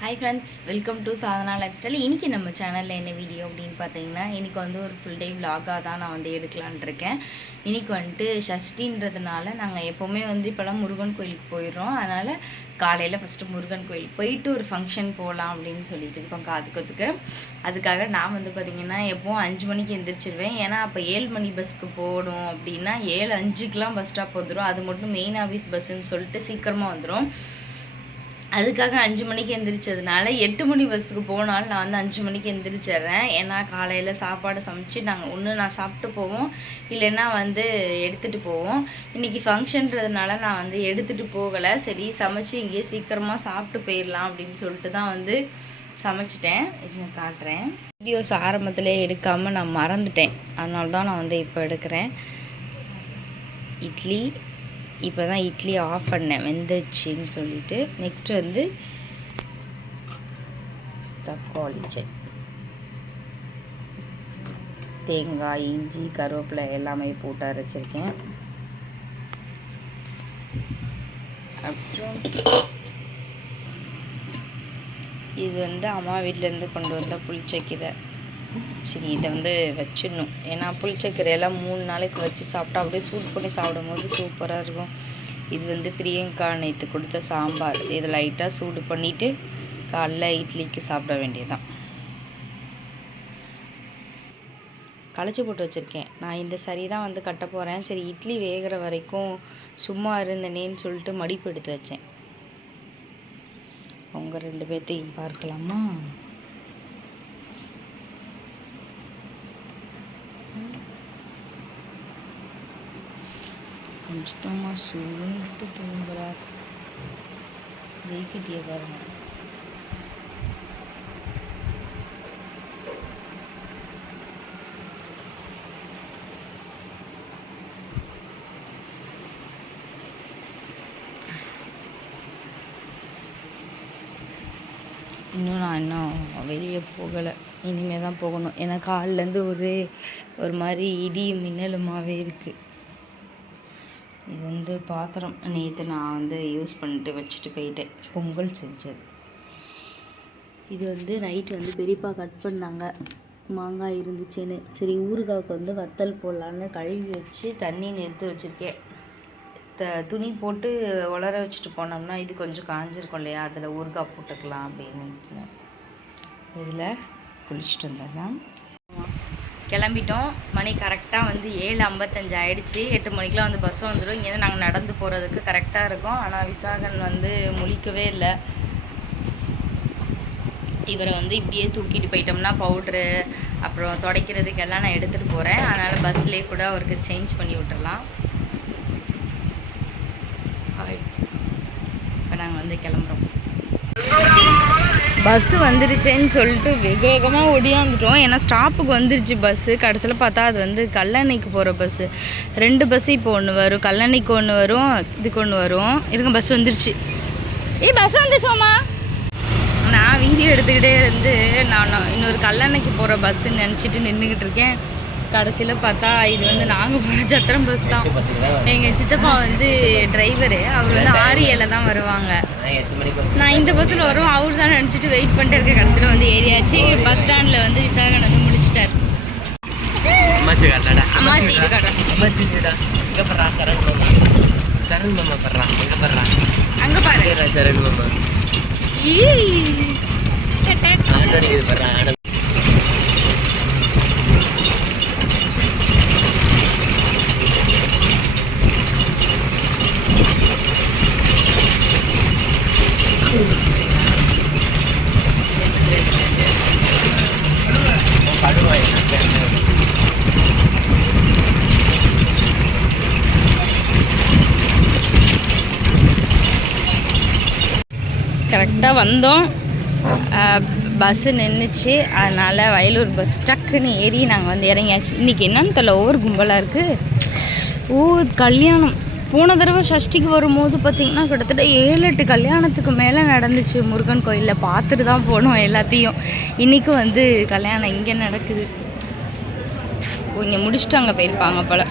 Hi friends, welcome to Sadhana life style. இன்றைக்கி நம்ம சேனலில் என்ன வீடியோ அப்படின்னு பார்த்தீங்கன்னா, இன்றைக்கி வந்து ஒரு ஃபுல் டே விலாகாக தான் நான் வந்து எடுக்கலான் இருக்கேன். இன்றைக்கி வந்துட்டு சஷ்டின்றதுனால நாங்கள் எப்போவுமே வந்து இப்போலாம் முருகன் கோயிலுக்கு போயிடுறோம். அதனால் காலையில் ஃபஸ்ட்டு முருகன் கோயில் போயிட்டு ஒரு ஃபங்க்ஷன் போகலாம் அப்படின்னு சொல்லிட்டு இருக்கோம் காதுக்கிறதுக்கு. அதுக்காக நான் வந்து பார்த்திங்கன்னா எப்போவும் 5 மணிக்கு எந்திரிச்சிடுவேன். ஏன்னா அப்போ 7 மணி பஸ்ஸுக்கு போகணும் அப்படின்னா 7:05க்கெலாம் பஸ் ஸ்டாப் வந்துடும். அது மட்டும் மெயின் ஆஃபீஸ் பஸ்ஸுன்னு சொல்லிட்டு சீக்கிரமாக வந்துடும். அதுக்காக 5 மணிக்கு எந்திரிச்சதுனால 8 மணி பஸ்ஸுக்கு போனாலும் நான் வந்து 5 மணிக்கு எந்திரிச்சிட்றேன். ஏன்னா காலையில் சாப்பாடு சமைச்சு நான் சாப்பிட்டு போவோம், இல்லைன்னா வந்து எடுத்துகிட்டு போவோம். இன்றைக்கி ஃபங்க்ஷன்றதுனால நான் வந்து எடுத்துகிட்டு போகலை. சரி சமைச்சு இங்கேயே சீக்கிரமாக சாப்பிட்டு போயிடலாம் அப்படின்னு சொல்லிட்டு தான் வந்து சமைச்சிட்டேன். இது காட்டுறேன். வீடியோஸ் ஆரம்பத்திலே எடுக்காமல் நான் மறந்துட்டேன். அதனால தான் நான் வந்து இப்போ எடுக்கிறேன். இட்லி இப்போ தான் இட்லி ஆஃப் பண்ணேன், வெந்துச்சுன்னு சொல்லிட்டு. நெக்ஸ்ட் வந்து தக்காளி சட்னி, தேங்காய், இஞ்சி, கருவேப்பிலை எல்லாமே போட்டு அரைச்சிருக்கேன். அப்புறம் இது வந்து அம்மா வீட்டிலேருந்து கொண்டு வந்த புளிச்சக்கீரை. சரி, இதை வந்து வச்சிடணும். ஏன்னா புளிச்சக்கீரையெல்லாம் 3 நாளைக்கு வச்சு சாப்பிட்டா அப்படியே சூடு பண்ணி சாப்பிடும் போது சூப்பராக இருக்கும். இது வந்து பிரியங்கா நேற்று கொடுத்த சாம்பார். இதை லைட்டாக சூடு பண்ணிவிட்டு காலைல இட்லிக்கு சாப்பிட வேண்டியதுதான். களைச்சி போட்டு வச்சுருக்கேன். நான் இந்த சரி தான் வந்து கட்ட போகிறேன். சரி, இட்லி வேகிற வரைக்கும் சும்மா இருந்தனேன்னு சொல்லிட்டு மடிப்பு எடுத்து வச்சேன். உங்கள் 2 பேர்த்தையும் பார்க்கலாமா? கொஞ்சமாக சுருண்டு தூங்குறார். ஜெயிக்கிட்டிய பாருங்க. இன்னும் வெளியே போகலை. இனிமேல் தான் போகணும். ஏன்னா காலிலேருந்து ஒரு மாதிரி இடி மின்னலுமாகவே இருக்குது. இது வந்து பாத்திரம் நேற்று நான் வந்து யூஸ் பண்ணிட்டு வச்சுட்டு போயிட்டேன். பொங்கல் செஞ்சது. இது வந்து நைட்டு வந்து பெரியப்பா கட் பண்ணாங்க, மாங்காய் இருந்துச்சுன்னு. சரி, ஊறுகாய்க்கு வந்து வத்தல் போடலான்னு கழுவி வச்சு தண்ணி நிறுத்தி வச்சுருக்கேன். துணி போட்டு உலர வச்சுட்டு போனோம்னா இது கொஞ்சம் காஞ்சிருக்கும் இல்லையா, அதில் ஊறுகாய் போட்டுக்கலாம் அப்படின்னு இதில் குளிச்சுட்டு வந்தேன். கிளம்பிட்டோம். மணி கரெக்டாக வந்து 7:55 ஆகிடுச்சி. 8 மணிக்கெலாம் வந்து பஸ் வந்துடும். இங்கேருந்து நாங்கள் நடந்து போகிறதுக்கு கரெக்டாக இருக்கும். ஆனால் விசாகன் வந்து முழிக்கவே இல்லை. இவரை வந்து இப்படியே தூக்கிட்டு போயிட்டோம்னா பவுட்ரு அப்புறம் துடைக்கிறதுக்கெல்லாம் நான் எடுத்துகிட்டு போகிறேன். அதனால் பஸ்லேயே கூட அவருக்கு சேஞ்ச் பண்ணி விட்டுடலாம். இப்போ நாங்கள் வந்து கிளம்புறோம். பஸ்ஸு வந்துருச்சேன்னு சொல்லிட்டு வெகு வேகமாக ஒடியாந்துட்டோம். ஏன்னா ஸ்டாப்புக்கு வந்துருச்சு பஸ்ஸு. கடைசியில் பார்த்தா அது வந்து கல்லணைக்கு போகிற பஸ்ஸு. 2 பஸ்ஸு இப்போ ஒன்று வரும், கல்லணைக்கு ஒன்று வரும், இதுக்கு ஒன்று வரும். இருங்க, பஸ் வந்துருச்சு. பஸ் வந்துச்சோம்மா. நான் வீடியோ எடுத்துக்கிட்டே இருந்து நான் இன்னொரு கல்லணைக்கு போகிற பஸ்ஸுன்னு நினச்சிட்டு நின்றுக்கிட்டு இருக்கேன். கடைசியில் பார்த்தா இது வந்து நாங்கள் போகிற சத்திரம் பஸ் தான். எங்கள் சித்தப்பா வந்து டிரைவரு. அவர் வந்து 6 தான் வருவாங்க. நான் இந்த பஸ்ஸில் வரும் அவர் தான் நினச்சிட்டு வெயிட் பண்ணிட்டு இருக்கேன். கடைசியில் வந்து ஏரியாச்சு. பஸ் ஸ்டாண்டில் வந்து விசாகன் வந்து முடிச்சிட்டார். அம்மாச்சி இது காட்டுறேன். அங்கே பாரு. கரெக்டாக வந்தோம். பஸ்ஸு நின்றுச்சு. அதனால் வயலூர் பஸ் டக்குன்னு ஏறி நாங்கள் வந்து இறங்கியாச்சு. இன்றைக்கி என்னன்னு தெரியல, ஒவ்வொரு கும்பலாக இருக்குது. கல்யாணம். போன தடவை சஷ்டிக்கு வரும்போது பார்த்திங்கன்னா கிட்டத்தட்ட 7-8 கல்யாணத்துக்கு மேலே நடந்துச்சு முருகன் கோயிலில். பார்த்துட்டு தான் போனோம் எல்லாத்தையும். இன்றைக்கும் வந்து கல்யாணம் இங்கே நடக்குது. இங்கே முடிச்சுட்டு அங்கே போயிருப்பாங்க போல்.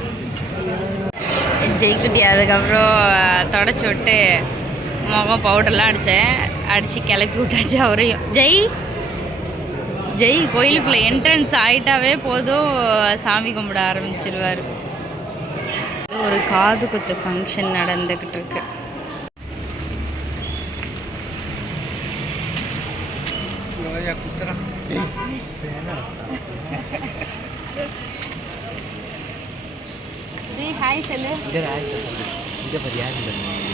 ஜெய்குட்டி அதுக்கப்புறம் தொடச்சி விட்டு முகம் பவுடர்லாம் அடித்தேன். அடித்து கிளப்பி விட்டாச்சு அவரையும். ஜெய் கோயிலுக்குள்ளே என்ட்ரன்ஸ் ஆகிட்டாவே போதும் சாமி கும்பிட ஆரம்பிச்சிருவார். ஒரு காது குத்து ஃபங்க்ஷன் நடந்துக்கிட்டு இருக்கு. ஹாய் சொல்லு.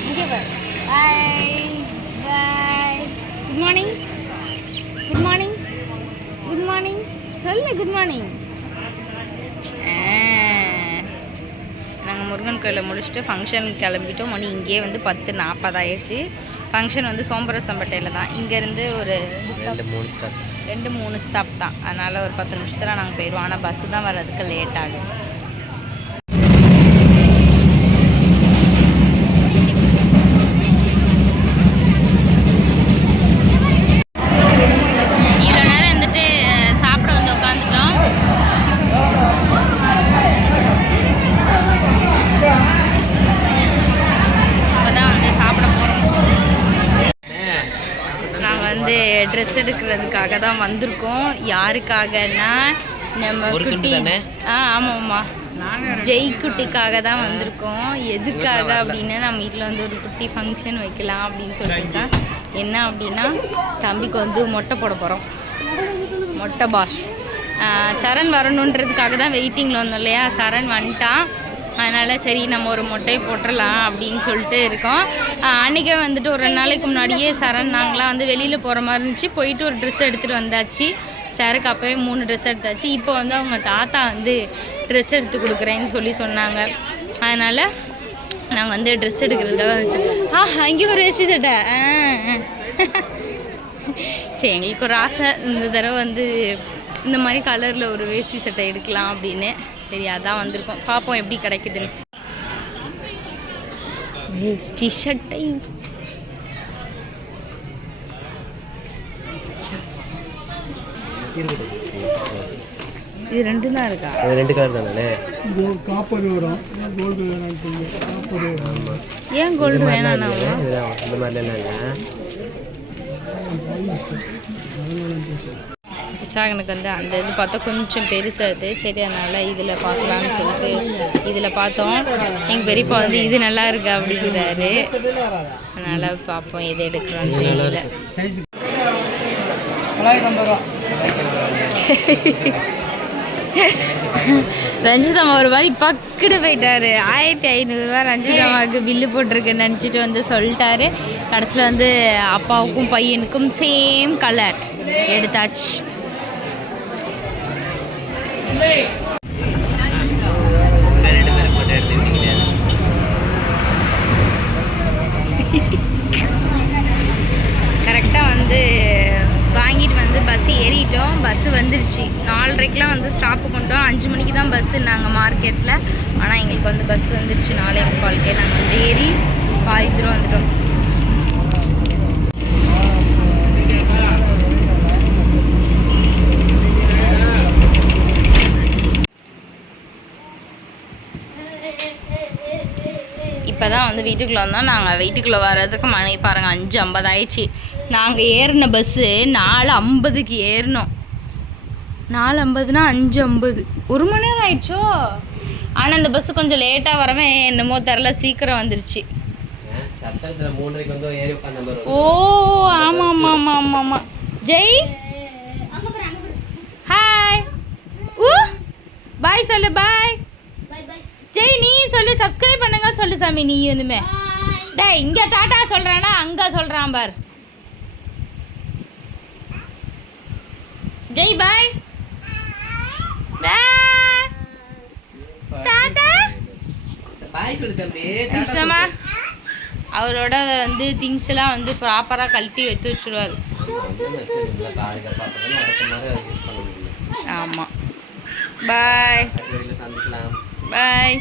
இங்கே பார். Hi bye. Good morning. Good morning. Good morning சொல்லு. Good morning. நாங்கள் முருகன் கோயிலில் முடிச்சுட்டு ஃபங்க்ஷனுக்கு கிளம்பிட்டோம். மணி இங்கேயே வந்து 10:40 ஆயிடுச்சு. ஃபங்க்ஷன் வந்து சோம்பரசம்பட்டையில் தான். இங்கேருந்து ஒரு 2-3 ஸ்டாப் தான். அதனால் ஒரு 10 நிமிஷத்தில் நாங்கள் போயிடுவோம். ஆனால் பஸ்ஸு தான் வர்றதுக்கு லேட் ஆகும். ட்ரெஸ் எடுக்கிறதுக்காக தான் வந்திருக்கோம். யாருக்காகனா நம்ம குட்டி ஆமாம்மா ஜெய் குட்டிக்காக தான் வந்திருக்கோம். எதுக்காக அப்படின்னா நம்ம வீட்டில் வந்து ஒரு குட்டி ஃபங்க்ஷன் வைக்கலாம் அப்படின்னு சொல்லிட்டு தான். என்ன அப்படின்னா தம்பிக்கு வந்து மொட்டை போட போகிறோம். மொட்டை பாஸ் சரண் வரணுன்றதுக்காக தான் வெயிட்டிங்கில் வந்தோம் இல்லையா. சரண் வந்துட்டான். அதனால் சரி நம்ம ஒரு மொட்டை போட்டுடலாம் அப்படின்னு சொல்லிட்டு இருக்கோம். அன்றைக்கே வந்துட்டு ஒரு 2 நாளைக்கு முன்னாடியே சரண் நாங்களாம் வந்து வெளியில் போகிற மாதிரி இருந்துச்சு. போயிட்டு ஒரு ட்ரெஸ் எடுத்துகிட்டு வந்தாச்சு. சாருக்கு அப்போவே 3 ட்ரெஸ் எடுத்தாச்சு. இப்போ வந்து அவங்க தாத்தா வந்து ட்ரெஸ் எடுத்து கொடுக்குறேன்னு சொன்னாங்க. அதனால் நாங்கள் வந்து ட்ரெஸ் எடுக்கிறதுக்காக வச்சோம். அங்கே ஒரு வேஷ்டி சட்டை. சரி எங்களுக்கு ஒரு ஆசை இந்த தடவை வந்து இந்த மாதிரி கலரில் ஒரு வேஷ்டி சட்டை எடுக்கலாம் அப்படின்னு. சரி அதான் வந்திருக்கோம். பார்ப்போம் எப்படி கிடைக்குதுன்னு. வேஷ்டி சட்டை இது 2 தான் இருக்கா? 2 கலர் தானே. இது காப்பர் வரும். கோல்டு வேணாம்னு காப்பர் வரும். ஏன் கோல்டு வேணாம்? இந்த மாதிரிலாம் இல்லை. விசாகனுக்கு வந்து அந்த இது பார்த்தா கொஞ்சம் பெருசாது. சரி அதனால் இதில் பார்க்கலான்னு சொல்லிட்டு இதில் பார்த்தோம். எங்கள் பெரியப்பா வந்து இது நல்லா இருக்கு அப்படிங்கிறாரு. அதனால் பார்ப்போம் எது எடுக்கிறோன்னு தெரியல. ரஞ்சிதம்மா ஒரு மாதிரி பக்குடு போயிட்டாரு. 1500 ரஞ்சிதம்மாவுக்கு பில்லு போட்டிருக்குன்னு நினச்சிட்டு வந்து சொல்லிட்டாரு. கடைசியில் வந்து அப்பாவுக்கும் பையனுக்கும் சேம் கலர் எடுத்தாச்சு. கரெக்டாக வந்து வாங்கிட்டு வந்து பஸ் ஏறிட்டோம். பஸ்ஸு வந்துருச்சு. 4:30க்கெலாம் வந்து ஸ்டாப்பு கொண்டோம். 5 மணிக்கு தான் பஸ்ஸு நாங்கள் மார்க்கெட்டில். ஆனால் எங்களுக்கு வந்து பஸ் வந்துருச்சு 4:45க்கே. நாங்கள் வந்து ஏறி பாதி தூரம் வந்துட்டோம். இப்போ தான் வந்து வீட்டுக்குள்ளே வந்தோம். நாங்கள் வீட்டுக்குள்ளே வர்றதுக்கு மணி பாருங்கள் 5:50 ஆயிடுச்சு. நாங்கள் ஏறின பஸ்ஸு 4:50க்கு ஏறினோம். 4:50னா 5:50 1 மணி நேரம் ஆயிடுச்சோ. ஆனால் அந்த பஸ்ஸு கொஞ்சம் லேட்டாக வரவே என்னமோ தெரில சீக்கிரம் வந்துருச்சு. ஓ ஆமாம் ஆமாம் ஆமாம் ஆமாம் ஆமாம். ஜெய் ஹாய். ஊ பாய் சொல்லு. பாய் ஜெய் நீ சொல்லு. சப்ஸ்கிரைப் பண்ணுங்க சொல்லு சாமி. நீ ஒன்றுமே டேய் இங்கே டாட்டா சொல்கிறானா அங்கே சொல்கிறான் பார். ஜெய் பாய். பாய் டாட்டா பாய் சொல்லு தம்பி. நிமிஷமா அவரோட வந்து திங்ஸ் எல்லாம் வந்து ப்ராப்பராக கழட்டி எடுத்து வச்சுருவார். ஆமாம் பாய் பாய்.